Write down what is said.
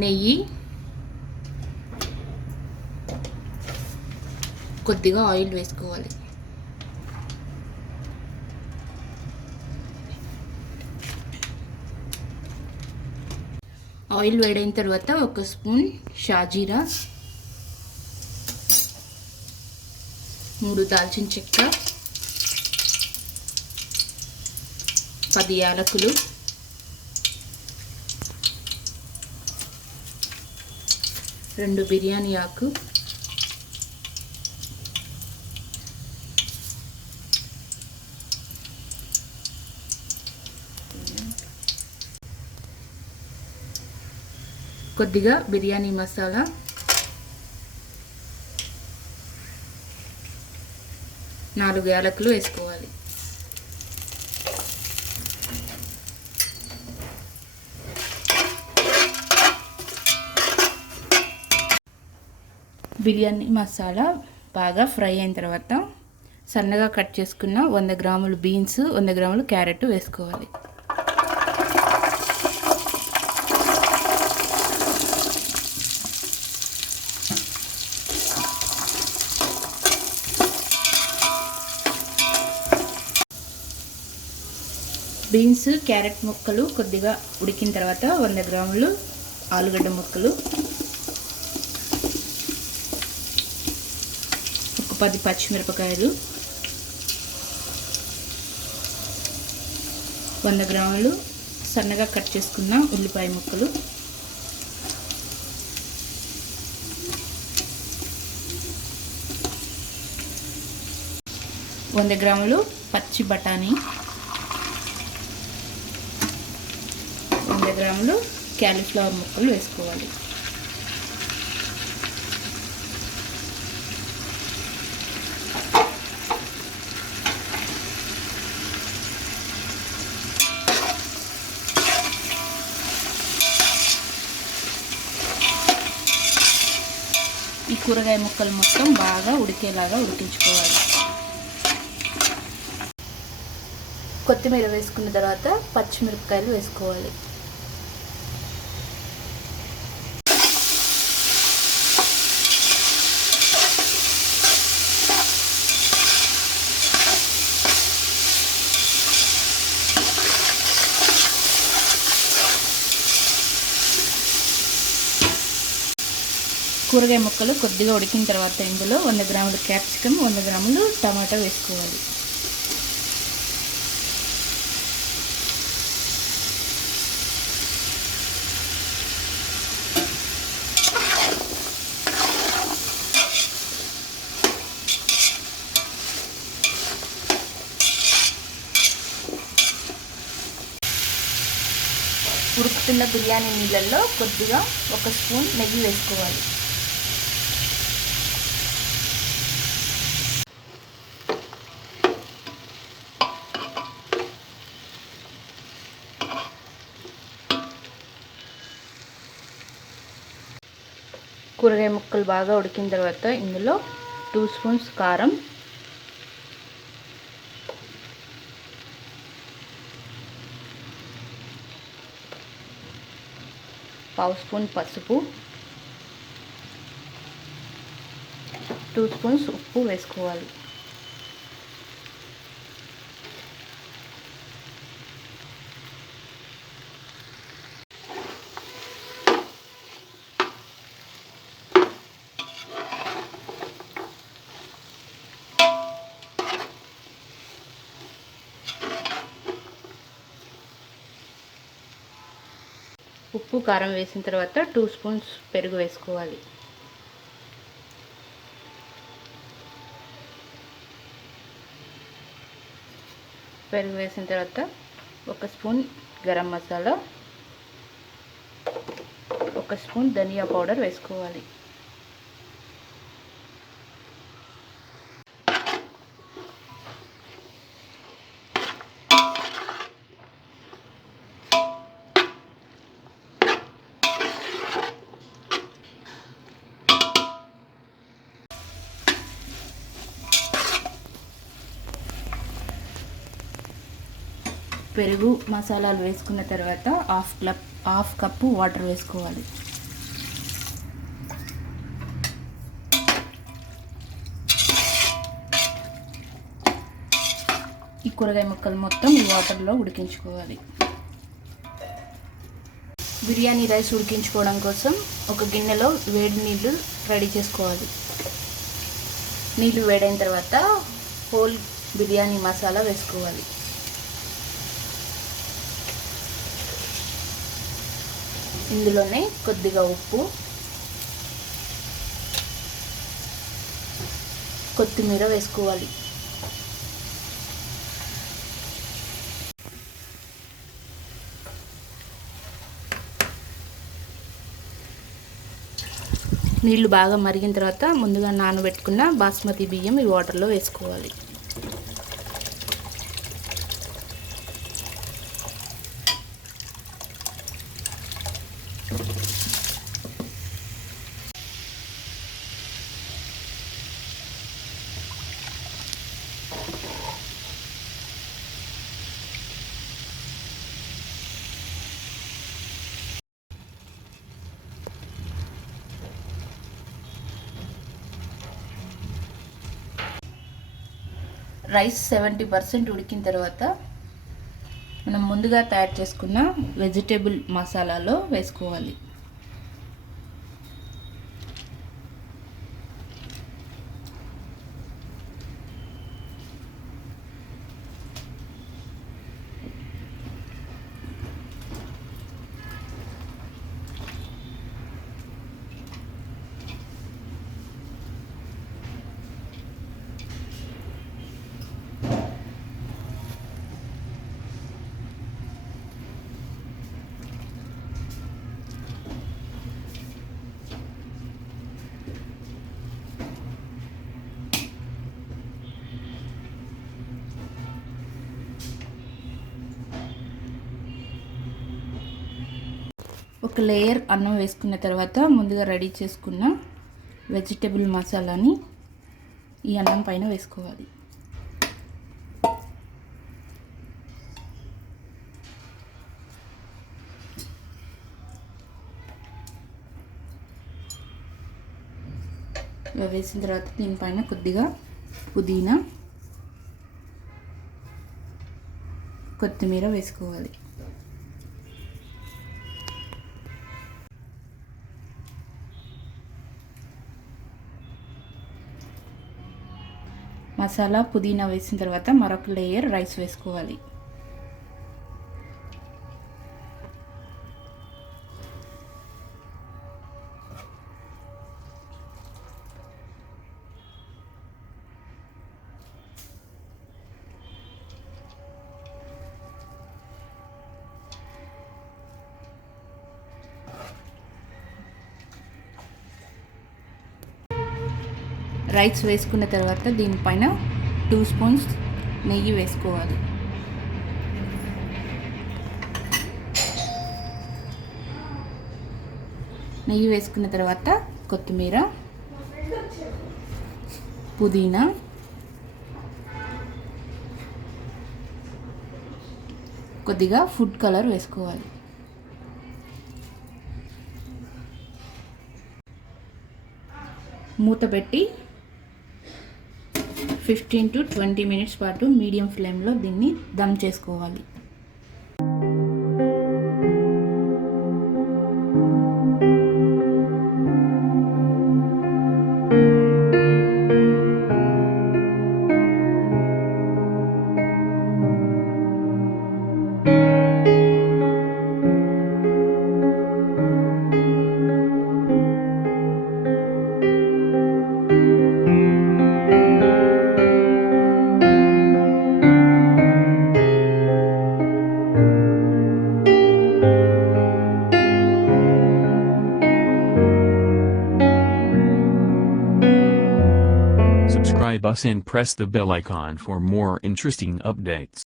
నెయ్యి, కొద్దిగా ఆయిల్ వేసుకోవాలి. ఆయిల్ వేడైన తర్వాత 1 స్పూన్ షాజీరా, 3 దాల్చిన చెక్క, 10 యాలకులు, 2 బిర్యానీ ఆకు, కొద్దిగా బిర్యానీ మసాలా, 4 యాలకులు వేసుకోవాలి. బిర్యానీ మసాలా బాగా ఫ్రై అయిన తర్వాత సన్నగా కట్ చేసుకున్న 100 గ్రాములు బీన్స్, 100 గ్రాములు క్యారెట్ వేసుకోవాలి. బీన్స్, క్యారెట్ ముక్కలు కొద్దిగా ఉడికిన తర్వాత 100 గ్రాములు ఆలుగడ్డ ముక్కలు, 10 పచ్చిమిరపకాయలు, 100 గ్రాములు సన్నగా కట్ చేసుకున్న ఉల్లిపాయ ముక్కలు, 100 గ్రాములు పచ్చి బఠానీ, 100 గ్రాములు క్యాలీఫ్లవర్ ముక్కలు వేసుకోవాలి. ఈ కూరగాయ ముక్కలు మొత్తం బాగా ఉడికేలాగా ఉడికించుకోవాలి. కొత్తిమీర వేసుకున్న తర్వాత పచ్చిమిరపకాయలు వేసుకోవాలి. కూరగాయ ముక్కలు కొద్దిగా ఉడికిన తర్వాత ఇందులో 100 గ్రాములు క్యాప్సికమ్, 100 గ్రాములు టమాటా వేసుకోవాలి. ఉడుకుతున్న బిర్యానీ నీళ్ళల్లో కొద్దిగా 1 స్పూన్ నెయ్యి వేసుకోవాలి. కూరగాయ ముక్కలు బాగా ఉడికిన తర్వాత ఇందులో 2 స్పూన్స్ కారం, 1/2 స్పూన్ పసుపు, 2 స్పూన్స్ ఉప్పు వేసుకోవాలి. ఉప్పు, కారం వేసిన తర్వాత 2 స్పూన్స్ పెరుగు వేసుకోవాలి. పెరుగు వేసిన తర్వాత 1 స్పూన్ గరం మసాలా, 1 స్పూన్ ధనియా పౌడర్ వేసుకోవాలి. పెరుగు మసాలాలు వేసుకున్న తర్వాత హాఫ్ కప్పు వాటర్ వేసుకోవాలి. ఈ కూరగాయ ముక్కలు మొత్తం ఈ వాటర్లో ఉడికించుకోవాలి. బిర్యానీ రైస్ ఉడికించుకోవడం కోసం ఒక గిన్నెలో వేడి నీళ్ళు రెడీ చేసుకోవాలి. నీళ్ళు వేడైన తర్వాత హోల్ బిర్యానీ మసాలా వేసుకోవాలి. ఇందులోనే కొద్దిగా ఉప్పు, కొత్తిమీర వేసుకోవాలి. నీళ్లు బాగా మరిగిన తర్వాత ముందుగా నానబెట్టుకున్న బాస్మతి బియ్యం ఈ వాటర్లో వేసుకోవాలి. రైస్ 70% ఉడికిన తర్వాత మనం ముందుగా తయారు చేసుకున్న వెజిటేబుల్ మసాలాలో వేసుకోవాలి. ఒక లేయర్ అన్నం వేసుకున్న తర్వాత ముందుగా రెడీ చేసుకున్న వెజిటేబుల్ మసాలాని ఈ అన్నం పైన వేసుకోవాలి. వేసిన తర్వాత దీనిపైన కొద్దిగా పుదీనా, కొత్తిమీర వేసుకోవాలి. మసాలా పుదీనా వేసిన తర్వాత మరొక లేయర్ రైస్ వేసుకోవాలి. రైస్ వేసుకున్న తర్వాత దీనిపైన 2 స్పూన్స్ నెయ్యి వేసుకోవాలి. నెయ్యి వేసుకున్న తర్వాత కొత్తిమీర, పుదీనా, కొద్దిగా ఫుడ్ కలర్ వేసుకోవాలి. మూత పెట్టి 15 to 20 మినిట్స్ పాటు మీడియం ఫ్లేమ్లో దీన్ని దమ్ చేసుకోవాలి. Subscribe us and press the bell icon for more interesting updates.